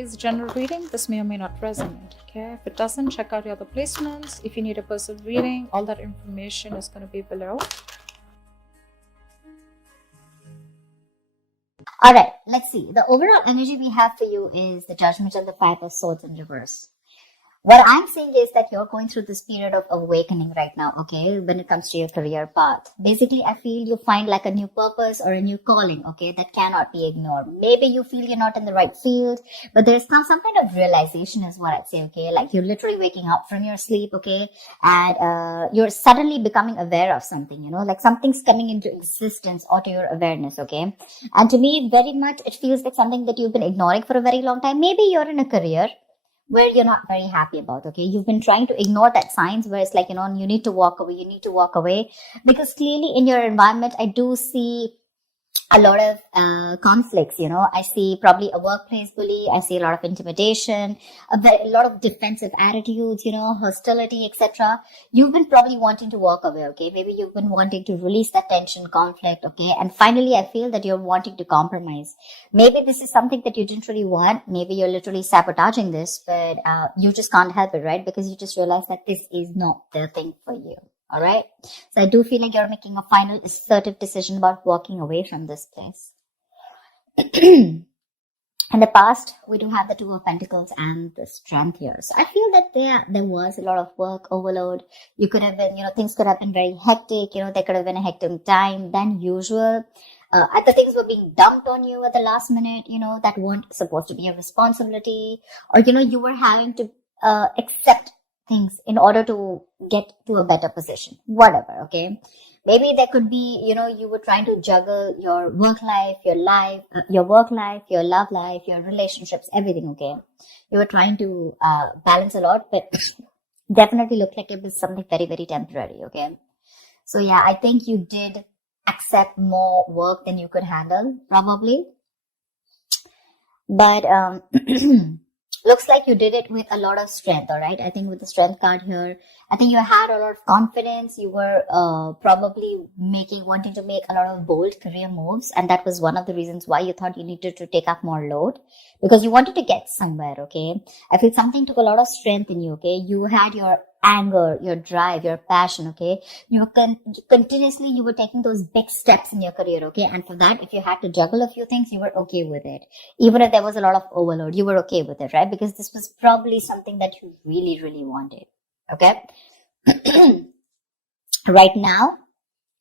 is general reading. This may or may not resonate. Okay, if it doesn't, check out your other placements. If you need a personal reading, all that information is going to be below. All right, let's see. The overall energy we have for you is the Judgment and the Five of Swords in reverse. What I'm saying is that you're going through this period of awakening right now, okay, when it comes to your career path. Basically, I feel you find like a new purpose or a new calling, okay, that cannot be ignored. Maybe you feel you're not in the right field, but there's some kind of realization is what I'd say, okay, like you're literally waking up from your sleep, okay, and you're suddenly becoming aware of something, you know, like something's coming into existence or to your awareness, okay. And to me, very much, it feels like something that you've been ignoring for a very long time. Maybe you're in a career where you're not very happy about, okay? You've been trying to ignore that signs where it's like, you know, you need to walk away, because clearly in your environment, I do see a lot of conflicts, you know. I see probably a workplace bully. I see a lot of intimidation, a lot of defensive attitudes, you know, hostility, etc. You've been probably wanting to walk away, okay? Maybe you've been wanting to release that tension, conflict, okay? And finally, I feel that you're wanting to compromise. Maybe this is something that you didn't really want. Maybe you're literally sabotaging this, but you just can't help it, right? Because you just realize that this is not the thing for you. All right. So I do feel like you're making a final assertive decision about walking away from this place. In the past, we do have the Two of Pentacles and the Strength here. So I feel that there was a lot of work overload. You could have been, you know, things could have been very hectic. You know, there could have been a hectic time than usual. Other things were being dumped on you at the last minute, you know, that weren't supposed to be a responsibility. Or, you know, you were having to accept things in order to get to a better position, whatever, okay? Maybe there could be, you know, you were trying to juggle your work life, your work life, your love life, your relationships, everything, okay? You were trying to balance a lot, but definitely looked like it was something very, very temporary, okay? So yeah, I think you did accept more work than you could handle, probably. But looks like you did it with a lot of strength, all right? I think with the Strength card here, I think you had a lot of confidence. You were probably wanting to make a lot of bold career moves. And that was one of the reasons why you thought you needed to take up more load, because you wanted to get somewhere, okay? I feel something took a lot of strength in you, okay? You had your anger, your drive, your passion, okay? You were continuously, you were taking those big steps in your career, okay? And for that, if you had to juggle a few things, you were okay with it. Even if there was a lot of overload, you were okay with it, right? Because this was probably something that you really, really wanted, okay? Right now,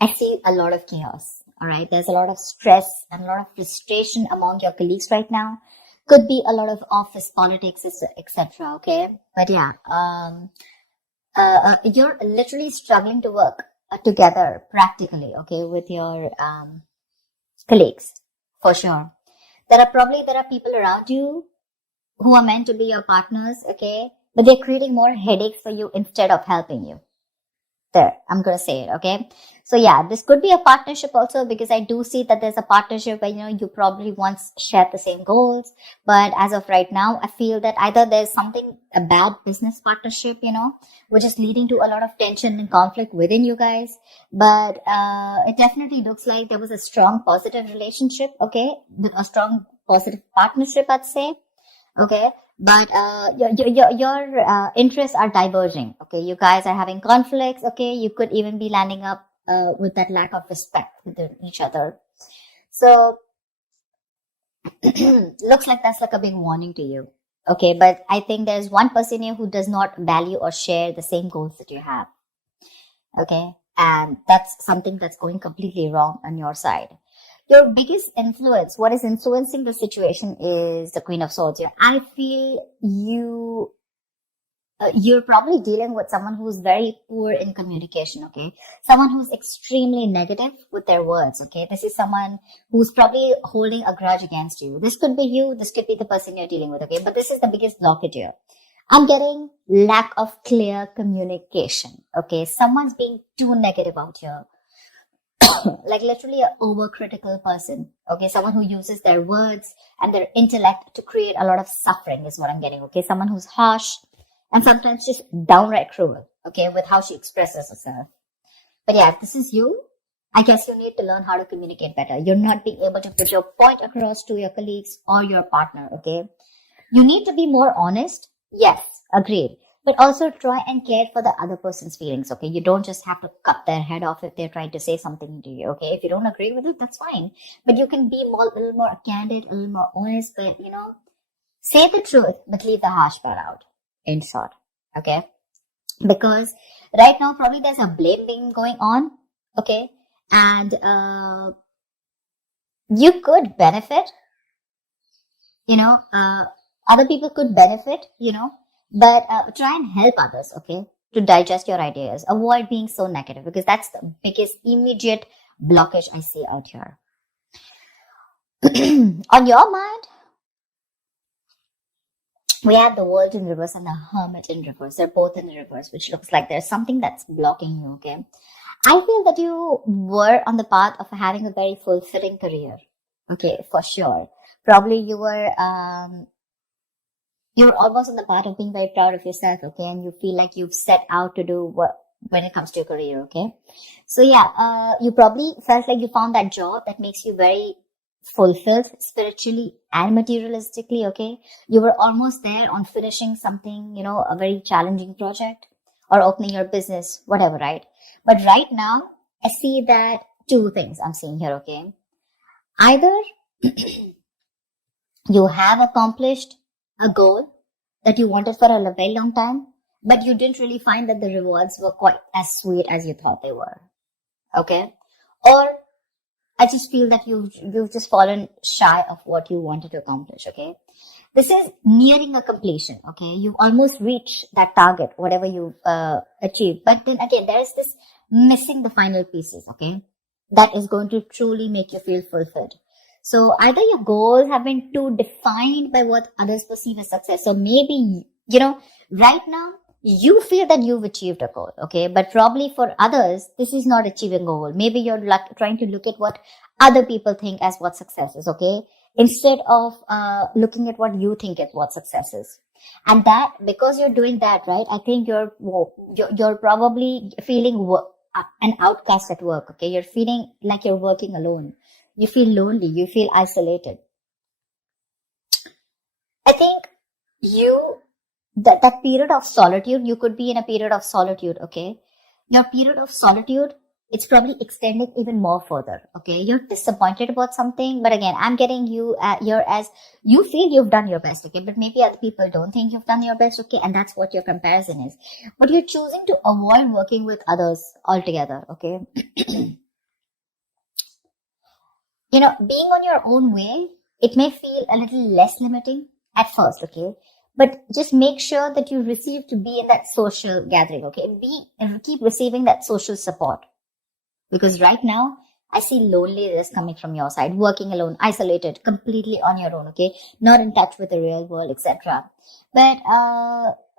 I see a lot of chaos, all right? There's a lot of stress and a lot of frustration among your colleagues right now. Could be a lot of office politics, etc., okay? But yeah, you're literally struggling to work together practically, okay, with your colleagues, for sure. There are people around you who are meant to be your partners, okay, but they're creating more headaches for you instead of helping you. There, I'm going to say it, okay? So yeah, this could be a partnership also, because I do see that there's a partnership where, you know, you probably once shared the same goals, but as of right now, I feel that either there's a bad business partnership, you know, which is leading to a lot of tension and conflict within you guys, but it definitely looks like there was a strong positive relationship, okay, a strong positive partnership, I'd say, okay? But your interests are diverging, okay? You guys are having conflicts, okay? You could even be landing up with that lack of respect within each other. So looks like that's like a big warning to you, okay? But I think there's one person here who does not value or share the same goals that you have, okay? And that's something that's going completely wrong on your side. Your biggest influence, what is influencing the situation, is the Queen of Swords here. I feel you're probably dealing with someone who's very poor in communication, okay? Someone who's extremely negative with their words, okay? This is someone who's probably holding a grudge against you. This could be you, this could be the person you're dealing with, okay? But this is the biggest blockage here. I'm getting lack of clear communication, okay? Someone's being too negative out here. Like literally an overcritical person, okay? Someone who uses their words and their intellect to create a lot of suffering is what I'm getting, okay? Someone who's harsh and sometimes just downright cruel, okay, with how she expresses herself. But yeah, if this is you, I guess you need to learn how to communicate better. You're not being able to put your point across to your colleagues or your partner, okay? You need to be more honest. Yes, agreed. But also try and care for the other person's feelings, okay? You don't just have to cut their head off if they're trying to say something to you, okay? If you don't agree with it, that's fine. But you can be a little more candid, a little more honest, but, say the truth, but leave the harsh part out, in short, okay? Because right now, probably there's a blame game going on, okay? And you could benefit, other people could benefit, but try and help others, okay, to digest your ideas. Avoid being so negative because that's the biggest immediate blockage I see out here. On your mind, we have the World in reverse and the Hermit in reverse. They're both in the reverse, which looks like there's something that's blocking you, okay? I feel that you were on the path of having a very fulfilling career, okay, for sure. Probably you were almost on the path of being very proud of yourself, okay, and you feel like you've set out to do what when it comes to your career, okay? So yeah, you probably felt like you found that job that makes you very fulfilled spiritually and materialistically, okay? You were almost there on finishing something, a very challenging project or opening your business, whatever, right? But right now, I see that two things I'm seeing here, okay? Either you have accomplished a goal that you wanted for a very long time, but you didn't really find that the rewards were quite as sweet as you thought they were, okay? Or I just feel that you've just fallen shy of what you wanted to accomplish, okay? This is nearing a completion, okay? You've almost reached that target, whatever you've achieved. But then again, there is this missing the final pieces, okay? That is going to truly make you feel fulfilled. So either your goals have been too defined by what others perceive as success. So maybe, right now, you feel that you've achieved a goal, okay? But probably for others, this is not achieving a goal. Maybe you're trying to look at what other people think as what success is, okay? Instead of looking at what you think is what success is. And that, because you're doing that, right? I think you're probably feeling an outcast at work, okay? You're feeling like you're working alone. You feel lonely. You feel isolated. I think that period of solitude, you could be in a period of solitude, okay? Your period of solitude, it's probably extending even more further, okay? You're disappointed about something, but again, I'm getting you here as you feel you've done your best, okay? But maybe other people don't think you've done your best, okay? And that's what your comparison is. But you're choosing to avoid working with others altogether, okay? Being on your own way, it may feel a little less limiting at first, okay? But just make sure that you receive to be in that social gathering, okay? Keep receiving that social support. Because right now, I see loneliness coming from your side, working alone, isolated, completely on your own, okay? Not in touch with the real world, etc. But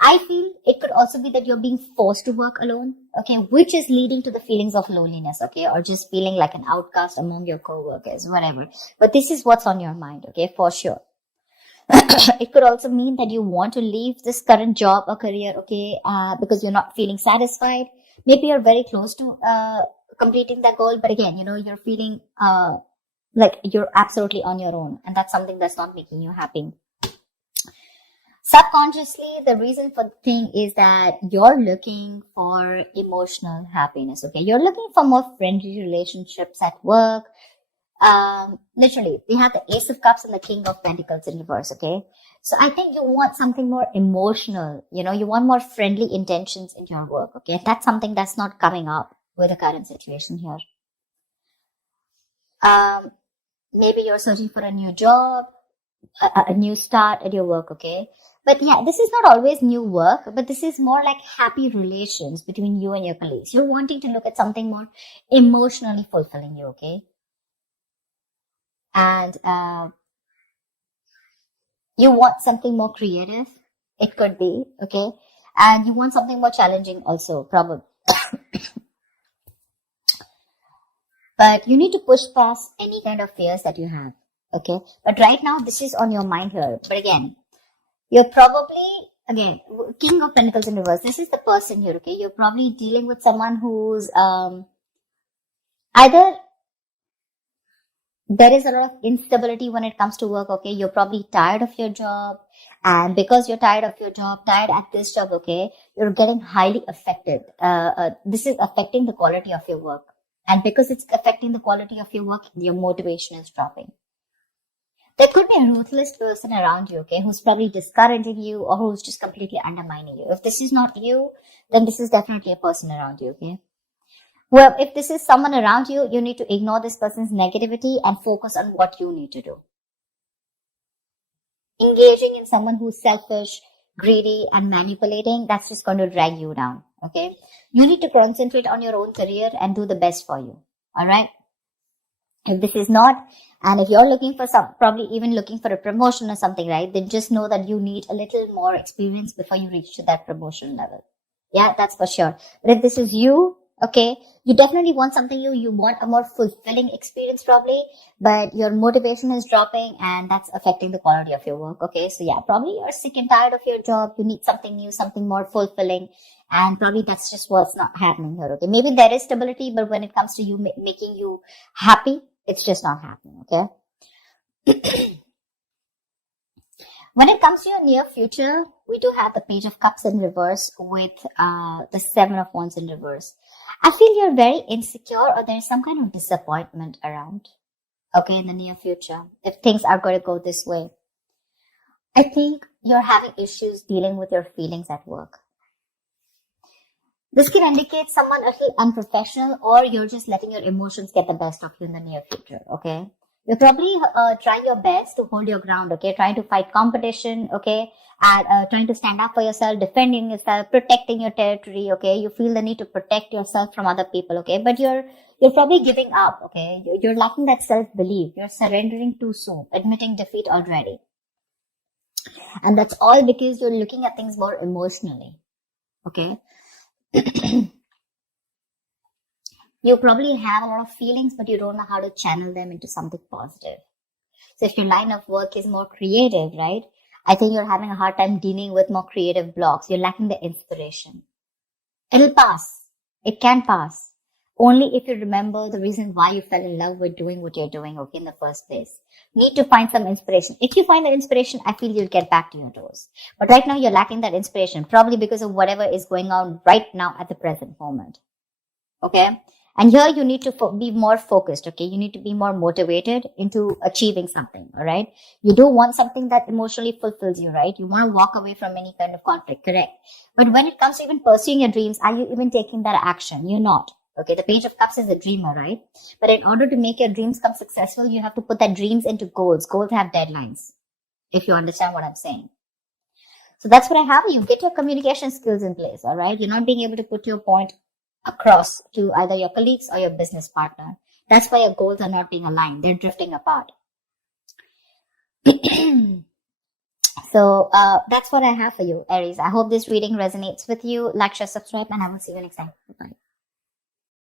I feel it could also be that you're being forced to work alone, okay? Which is leading to the feelings of loneliness, okay? Or just feeling like an outcast among your co-workers, whatever. But this is what's on your mind, okay? For sure. It could also mean that you want to leave this current job or career, okay, because you're not feeling satisfied. Maybe you're very close to completing that goal, but again, you're feeling like you're absolutely on your own, and that's something that's not making you happy. Subconsciously, the reason for the thing is that you're looking for emotional happiness, okay? You're looking for more friendly relationships at work. Literally, we have the Ace of Cups and the King of Pentacles in reverse, okay? So I think you want something more emotional, you want more friendly intentions in your work, okay? And that's something that's not coming up with the current situation here. Maybe you're searching for a new job, a new start at your work, okay? But yeah, this is not always new work, but this is more like happy relations between you and your colleagues. You're wanting to look at something more emotionally fulfilling you, okay? And you want something more creative, it could be, okay? And you want something more challenging also, probably. But you need to push past any kind of fears that you have, okay? But right now, this is on your mind here. But again, you're probably, again, King of Pentacles in reverse. This is the person here, okay? You're probably dealing with someone who's either There is a lot of instability when it comes to work, okay? You're probably tired of your job. And because you're tired of your job, tired at this job, okay, you're getting highly affected. This is affecting the quality of your work. And because it's affecting the quality of your work, your motivation is dropping. There could be a ruthless person around you, okay, who's probably discouraging you or who's just completely undermining you. If this is not you, then this is definitely a person around you, okay? Well, if this is someone around you, you need to ignore this person's negativity and focus on what you need to do. Engaging in someone who's selfish, greedy, and manipulating, that's just going to drag you down, okay? You need to concentrate on your own career and do the best for you, all right? If this is not, and if you're looking for probably even looking for a promotion or something, right, then just know that you need a little more experience before you reach to that promotion level. Yeah, that's for sure. But if this is you, okay, you definitely want something you want a more fulfilling experience probably, but your motivation is dropping and that's affecting the quality of your work, okay? So yeah, probably you're sick and tired of your job. You need something new, something more fulfilling, and probably that's just what's not happening here, okay? Maybe there is stability, but when it comes to you making you happy, it's just not happening, okay? When it comes to your near future, we do have the Page of Cups in reverse with the Seven of Wands in reverse. I feel you're very insecure or there's some kind of disappointment around, okay, in the near future, if things are going to go this way. I think you're having issues dealing with your feelings at work. This can indicate someone a little unprofessional or you're just letting your emotions get the best of you in the near future, okay? You're probably trying your best to hold your ground, okay? Trying to fight competition, okay? And trying to stand up for yourself, defending yourself, protecting your territory, okay? You feel the need to protect yourself from other people, okay? But you're probably giving up, okay? You're lacking that self-belief. You're surrendering too soon, admitting defeat already. And that's all because you're looking at things more emotionally, okay? You probably have a lot of feelings, but you don't know how to channel them into something positive. So if your line of work is more creative, right? I think you're having a hard time dealing with more creative blocks. You're lacking the inspiration. It'll pass. It can pass. Only if you remember the reason why you fell in love with doing what you're doing, okay, in the first place. Need to find some inspiration. If you find that inspiration, I feel you'll get back to your toes. But right now you're lacking that inspiration, probably because of whatever is going on right now at the present moment. Okay? And here you need to be more focused, okay? You need to be more motivated into achieving something, all right? You do want something that emotionally fulfills you, right? You want to walk away from any kind of conflict, correct? But when it comes to even pursuing your dreams, are you even taking that action? You're not, okay? The Page of Cups is a dreamer, right? But in order to make your dreams come successful, you have to put that dreams into goals. Goals have deadlines, if you understand what I'm saying. So that's what I have. You get your communication skills in place, all right? You're not being able to put your point across to either your colleagues or your business partner. That's why your goals are not being aligned. They're drifting apart. So that's what I have for you, Aries. I hope this reading resonates with you. Like, share, subscribe, and I will see you next time. Bye-bye.